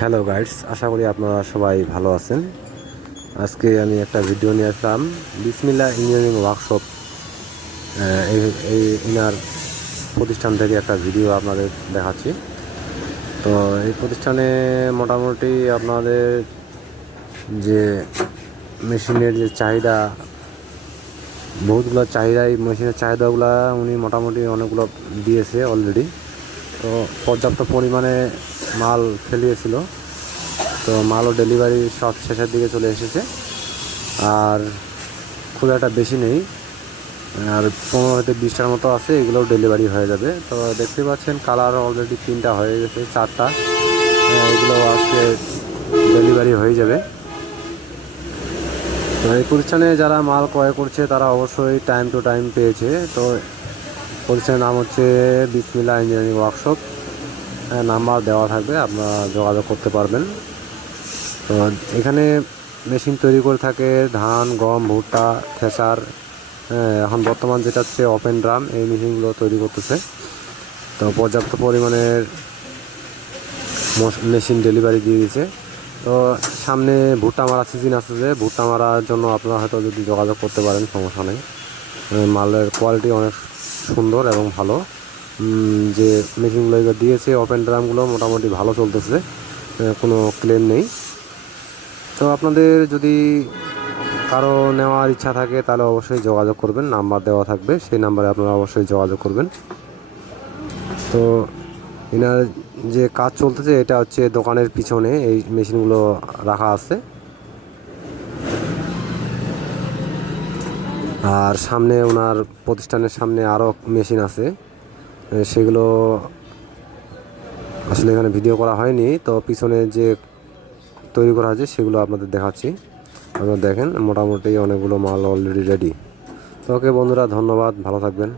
Hello guides আশা করি আপনারা সবাই ভালো আছেন। আজকে আমি একটা ভিডিও নিয়ে আসলাম। বিসমিল্লা ইঞ্জিনিয়ারিং ওয়ার্কশপ এই ইনার প্রতিষ্ঠান থেকে একটা ভিডিও আপনাদের দেখাচ্ছি। তো এই প্রতিষ্ঠানে মোটামুটি আপনাদের যে মেশিনের যে চাহিদা, বহুতগুলো চাহিদা এই মেশিনের চাহিদাগুলো উনি মোটামুটি অনেকগুলো দিয়েছে অলরেডি তো পর্যাপ্ত পরিমাণে মাল ফেলিয়েছিল। তো মালও ডেলিভারি সব শেষের দিকে চলে এসেছে। আর খুব একটা বেশি নেই। আর পনেরো হতে বিশটার মতো আছে এগুলোও ডেলিভারি হয়ে যাবে। তো দেখতে পাচ্ছেন কালার অলরেডি তিনটা হয়ে গেছে চারটা। হ্যাঁ, এগুলো আজকে ডেলিভারি হয়ে যাবে। তো এই প্রতিষ্ঠানে যারা মাল ক্রয় করছে তারা অবশ্যই টাইম টু টাইম পেয়েছে। তো প্রতিষ্ঠানের নাম হচ্ছে বিসমিল্লা ইঞ্জিনিয়ারিং ওয়ার্কশপ। নাম্বার দেওয়া থাকবে আপনারা যোগাযোগ করতে পারবেন। তো এখানে মেশিন তৈরি করে থাকে ধান গম ভুট্টা খেসার। হ্যাঁ, এখন বর্তমান যেটা হচ্ছে ওপেন ড্রাম এই মেশিনগুলো তৈরি করতেছে। তো পর্যাপ্ত পরিমাণের মেশিন ডেলিভারি দিয়ে দিয়েছে। তো সামনে ভুট্টা মারা সিজন আসছে যে ভুট্টা মারার জন্য আপনারা হয়তো যদি যোগাযোগ করতে পারেন সমস্যা নেই। মালের কোয়ালিটি অনেক সুন্দর এবং ভালো। যে মেশিনগুলো এবার দিয়েছে ওপেন ড্রামগুলো মোটামুটি ভালো চলতেছে। কোনো ক্লেম নেই। তো আপনাদের যদি কারও নেওয়ার ইচ্ছা থাকে, তাহলে অবশ্যই যোগাযোগ করবেন। নাম্বার দেওয়া থাকবে, সেই নাম্বারে আপনারা অবশ্যই যোগাযোগ করবেন। তো এনার যে কাজ চলতেছে, এটা হচ্ছে দোকানের পিছনে এই মেশিনগুলো রাখা আছে। আর সামনে ওনার প্রতিষ্ঠানের সামনে আরও মেশিন আছে। সেগুলো আসলে এখানে ভিডিও করা হয়নি, তো পিছনে যে তৈরি করা হয়েছে সেগুলো আপনাদের দেখাচ্ছি। আপনারা দেখেন, মোটামুটি অনেকগুলো মাল অলরেডি রেডি তো ওকে বন্ধুরা, ধন্যবাদ, ভালো থাকবেন।